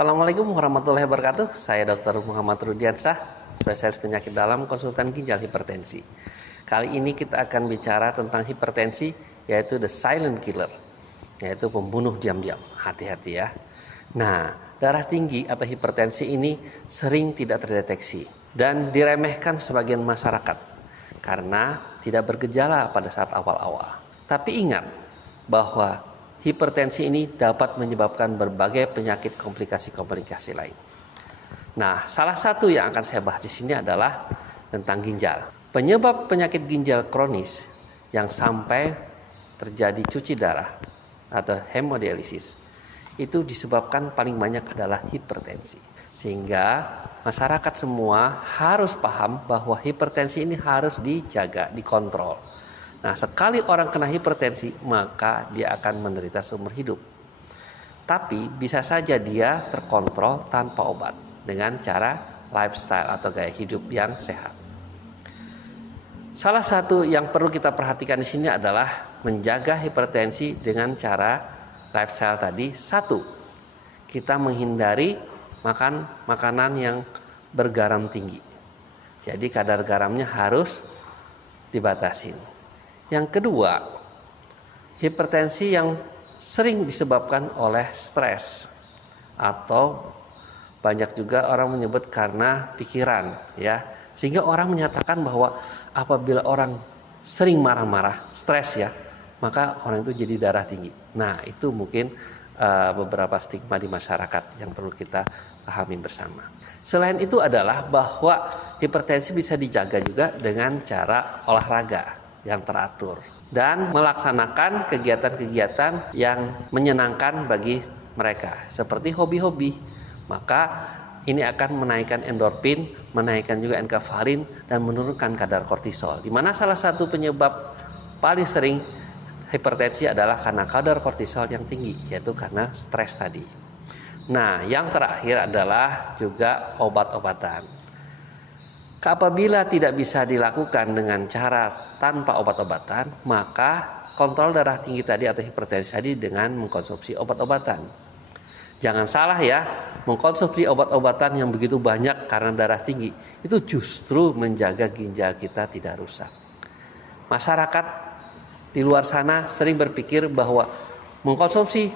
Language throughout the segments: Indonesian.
Assalamualaikum warahmatullahi wabarakatuh. Saya Dr. Muhammad Rudiansyah, spesialis penyakit dalam, konsultan ginjal hipertensi. Kali ini kita akan bicara tentang hipertensi, yaitu the silent killer, yaitu pembunuh diam-diam. Hati-hati ya. Nah, darah tinggi atau hipertensi ini sering tidak terdeteksi dan diremehkan sebagian masyarakat karena tidak bergejala pada saat awal-awal. Tapi ingat bahwa hipertensi ini dapat menyebabkan berbagai penyakit komplikasi-komplikasi lain. Nah, salah satu yang akan saya bahas di sini adalah tentang ginjal. Penyebab penyakit ginjal kronis yang sampai terjadi cuci darah atau hemodialisis itu disebabkan paling banyak adalah hipertensi. Sehingga masyarakat semua harus paham bahwa hipertensi ini harus dijaga, dikontrol. Nah, sekali orang kena hipertensi, maka dia akan menderita seumur hidup. Tapi bisa saja dia terkontrol tanpa obat dengan cara lifestyle atau gaya hidup yang sehat. Salah satu yang perlu kita perhatikan di sini adalah menjaga hipertensi dengan cara lifestyle tadi. Satu, kita menghindari makan makanan yang bergaram tinggi. Jadi kadar garamnya harus dibatasin. Yang kedua, hipertensi yang sering disebabkan oleh stres atau banyak juga orang menyebut karena pikiran, ya. Sehingga orang menyatakan bahwa apabila orang sering marah-marah, stres ya, maka orang itu jadi darah tinggi. Nah, itu mungkin beberapa stigma di masyarakat yang perlu kita pahami bersama. Selain itu adalah bahwa hipertensi bisa dijaga juga dengan cara olahraga yang teratur dan melaksanakan kegiatan-kegiatan yang menyenangkan bagi mereka seperti hobi-hobi. Maka ini akan menaikkan endorfin, menaikkan juga enkefalin dan menurunkan kadar kortisol. Di mana salah satu penyebab paling sering hipertensi adalah karena kadar kortisol yang tinggi, yaitu karena stres tadi. Nah, yang terakhir adalah juga obat-obatan. Apabila tidak bisa dilakukan dengan cara tanpa obat-obatan, maka kontrol darah tinggi tadi atau hipertensi tadi dengan mengkonsumsi obat-obatan. Jangan salah ya, mengkonsumsi obat-obatan yang begitu banyak karena darah tinggi itu justru menjaga ginjal kita tidak rusak. Masyarakat di luar sana sering berpikir bahwa mengkonsumsi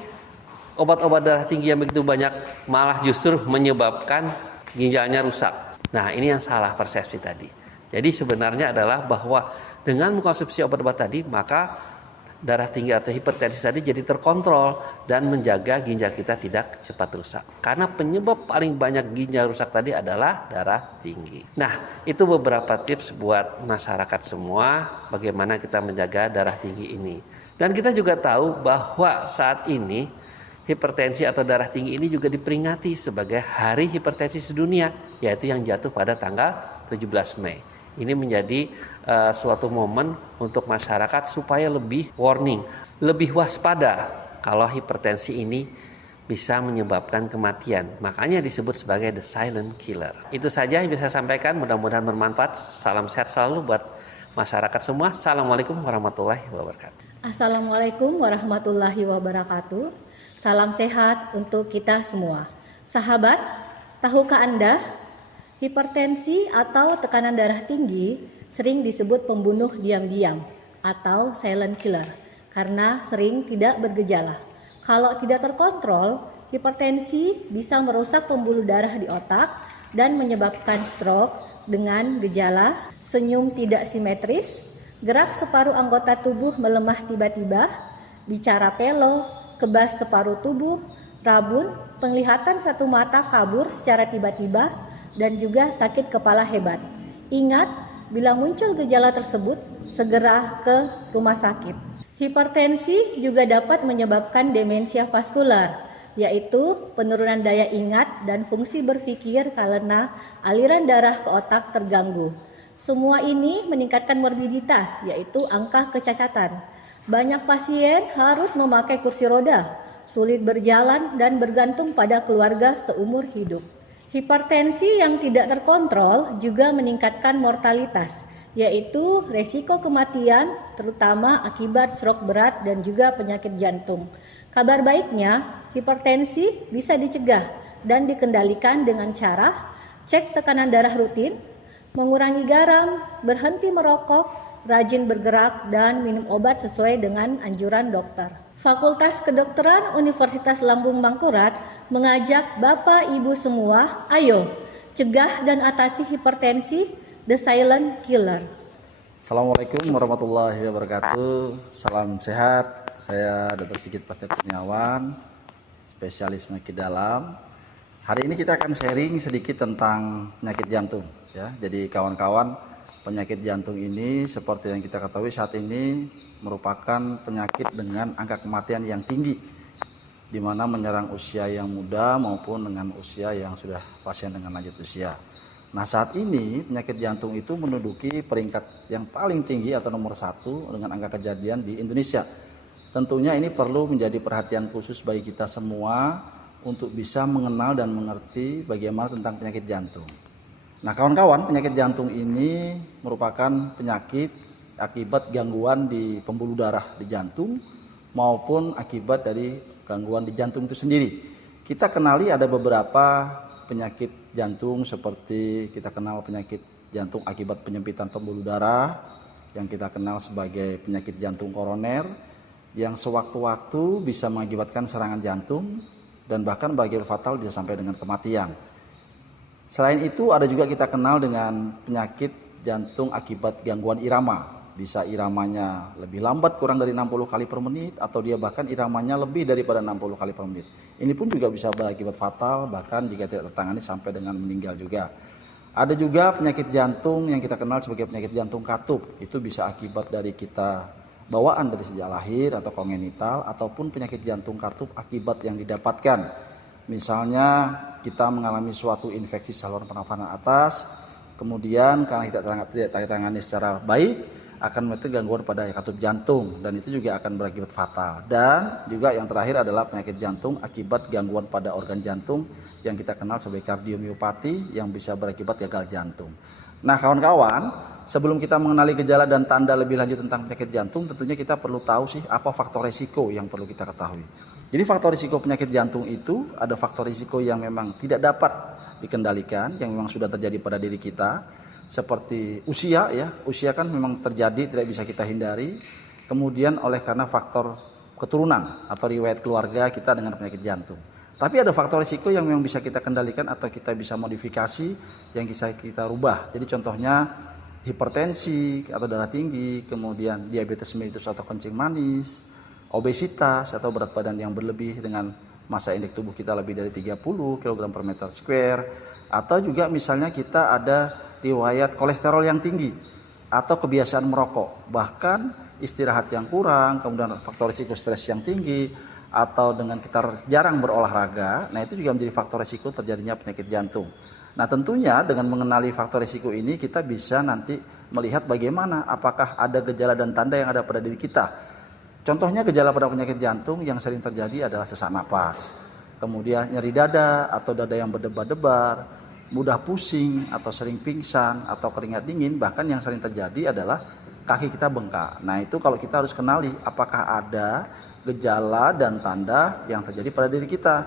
obat-obat darah tinggi yang begitu banyak malah justru menyebabkan ginjalnya rusak. Nah, ini yang salah persepsi tadi. Jadi sebenarnya adalah bahwa dengan mengkonsumsi obat-obat tadi, maka darah tinggi atau hipertensi tadi jadi terkontrol dan menjaga ginjal kita tidak cepat rusak. Karena penyebab paling banyak ginjal rusak tadi adalah darah tinggi. Nah, itu beberapa tips buat masyarakat semua bagaimana kita menjaga darah tinggi ini. Dan kita juga tahu bahwa saat ini hipertensi atau darah tinggi ini juga diperingati sebagai Hari Hipertensi Sedunia, yaitu yang jatuh pada tanggal 17 Mei. Ini menjadi suatu momen untuk masyarakat supaya lebih warning, lebih waspada kalau hipertensi ini bisa menyebabkan kematian. Makanya disebut sebagai the silent killer. Itu saja yang bisa saya sampaikan, mudah-mudahan bermanfaat. Salam sehat selalu buat masyarakat semua. Assalamualaikum warahmatullahi wabarakatuh. Assalamualaikum warahmatullahi wabarakatuh. Salam sehat untuk kita semua. Sahabat, tahukah Anda, hipertensi atau tekanan darah tinggi sering disebut pembunuh diam-diam atau silent killer karena sering tidak bergejala. Kalau tidak terkontrol, hipertensi bisa merusak pembuluh darah di otak dan menyebabkan stroke dengan gejala senyum tidak simetris, gerak separuh anggota tubuh melemah tiba-tiba, bicara pelo, kebas separuh tubuh, rabun, penglihatan satu mata kabur secara tiba-tiba, dan juga sakit kepala hebat. Ingat, bila muncul gejala tersebut, segera ke rumah sakit. Hipertensi juga dapat menyebabkan demensia vaskular, yaitu penurunan daya ingat dan fungsi berpikir karena aliran darah ke otak terganggu. Semua ini meningkatkan morbiditas, yaitu angka kecacatan. Banyak pasien harus memakai kursi roda, sulit berjalan dan bergantung pada keluarga seumur hidup. Hipertensi yang tidak terkontrol juga meningkatkan mortalitas, yaitu resiko kematian terutama akibat stroke berat dan juga penyakit jantung. Kabar baiknya, hipertensi bisa dicegah dan dikendalikan dengan cara cek tekanan darah rutin, mengurangi garam, berhenti merokok, rajin bergerak, dan minum obat sesuai dengan anjuran dokter. Fakultas Kedokteran Universitas Lambung Mangkurat mengajak Bapak Ibu semua, ayo cegah dan atasi hipertensi, the silent killer. Assalamualaikum warahmatullahi wabarakatuh. Salam sehat. Saya Dr. Sigit Pastek Kurniawan, spesialis penyakit dalam. Hari ini kita akan sharing sedikit tentang penyakit jantung. Ya, jadi kawan-kawan, penyakit jantung ini seperti yang kita ketahui saat ini merupakan penyakit dengan angka kematian yang tinggi, di mana menyerang usia yang muda maupun dengan usia yang sudah pasien dengan lanjut usia. Nah, saat ini penyakit jantung itu menduduki peringkat yang paling tinggi atau nomor 1 dengan angka kejadian di Indonesia. Tentunya ini perlu menjadi perhatian khusus bagi kita semua untuk bisa mengenal dan mengerti bagaimana tentang penyakit jantung. Nah, kawan-kawan, penyakit jantung ini merupakan penyakit akibat gangguan di pembuluh darah di jantung maupun akibat dari gangguan di jantung itu sendiri. Kita kenali ada beberapa penyakit jantung seperti kita kenal penyakit jantung akibat penyempitan pembuluh darah yang kita kenal sebagai penyakit jantung koroner yang sewaktu-waktu bisa mengakibatkan serangan jantung dan bahkan bagi fatal bisa sampai dengan kematian. Selain itu ada juga kita kenal dengan penyakit jantung akibat gangguan irama. Bisa iramanya lebih lambat kurang dari 60 kali per menit atau dia bahkan iramanya lebih daripada 60 kali per menit. Ini pun juga bisa berakibat fatal bahkan jika tidak tertangani sampai dengan meninggal juga. Ada juga penyakit jantung yang kita kenal sebagai penyakit jantung katup. Itu bisa akibat dari kita bawaan dari sejak lahir atau kongenital ataupun penyakit jantung katup akibat yang didapatkan. Misalnya kita mengalami suatu infeksi saluran pernafasan atas, kemudian karena kita tidak tangani secara baik akan memiliki gangguan pada katup jantung dan itu juga akan berakibat fatal. Dan juga yang terakhir adalah penyakit jantung akibat gangguan pada organ jantung yang kita kenal sebagai kardiomiopati yang bisa berakibat gagal jantung. Nah, kawan-kawan, sebelum kita mengenali gejala dan tanda lebih lanjut tentang penyakit jantung, tentunya kita perlu tahu sih apa faktor risiko yang perlu kita ketahui. Jadi faktor risiko penyakit jantung itu ada faktor risiko yang memang tidak dapat dikendalikan, yang memang sudah terjadi pada diri kita, seperti usia ya. Usia kan memang terjadi, tidak bisa kita hindari. Kemudian oleh karena faktor keturunan atau riwayat keluarga kita dengan penyakit jantung. Tapi ada faktor risiko yang memang bisa kita kendalikan atau kita bisa modifikasi yang bisa kita rubah. Jadi contohnya hipertensi atau darah tinggi, kemudian diabetes mellitus atau kencing manis, obesitas atau berat badan yang berlebih dengan massa indeks tubuh kita lebih dari 30 kg per meter square, atau juga misalnya kita ada riwayat kolesterol yang tinggi atau kebiasaan merokok, bahkan istirahat yang kurang, kemudian faktor risiko stres yang tinggi, atau dengan kita jarang berolahraga. Nah, itu juga menjadi faktor risiko terjadinya penyakit jantung. Nah, tentunya dengan mengenali faktor risiko ini kita bisa nanti melihat bagaimana apakah ada gejala dan tanda yang ada pada diri kita. Contohnya gejala pada penyakit jantung yang sering terjadi adalah sesak napas, kemudian nyeri dada atau dada yang berdebar-debar, mudah pusing atau sering pingsan atau keringat dingin, bahkan yang sering terjadi adalah kaki kita bengkak. Nah, itu kalau kita harus kenali apakah ada gejala dan tanda yang terjadi pada diri kita.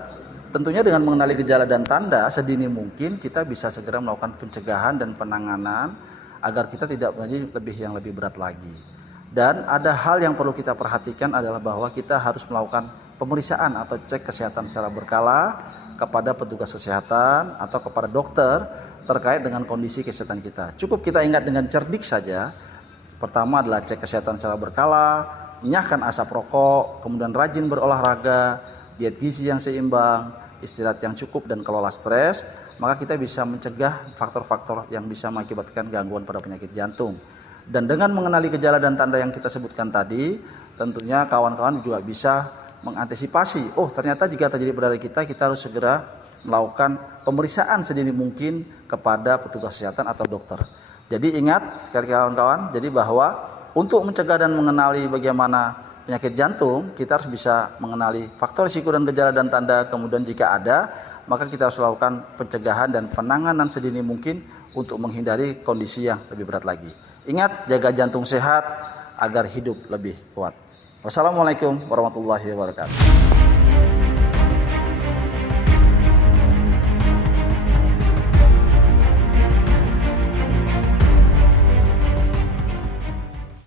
Tentunya dengan mengenali gejala dan tanda sedini mungkin kita bisa segera melakukan pencegahan dan penanganan agar kita tidak menjadi lebih berat lagi. Dan ada hal yang perlu kita perhatikan adalah bahwa kita harus melakukan pemeriksaan atau cek kesehatan secara berkala kepada petugas kesehatan atau kepada dokter terkait dengan kondisi kesehatan kita. Cukup kita ingat dengan cerdik saja. Pertama adalah cek kesehatan secara berkala, enyahkan asap rokok, kemudian rajin berolahraga, diet gizi yang seimbang, istirahat yang cukup dan kelola stres, maka kita bisa mencegah faktor-faktor yang bisa mengakibatkan gangguan pada penyakit jantung. Dan dengan mengenali gejala dan tanda yang kita sebutkan tadi, tentunya kawan-kawan juga bisa mengantisipasi, oh ternyata jika terjadi pada diri kita, kita harus segera melakukan pemeriksaan sedini mungkin kepada petugas kesehatan atau dokter. Jadi ingat sekali kawan-kawan, jadi bahwa untuk mencegah dan mengenali bagaimana penyakit jantung, kita harus bisa mengenali faktor risiko dan gejala dan tanda, kemudian jika ada, maka kita harus melakukan pencegahan dan penanganan sedini mungkin untuk menghindari kondisi yang lebih berat lagi. Ingat, jaga jantung sehat agar hidup lebih kuat. Wassalamualaikum warahmatullahi wabarakatuh.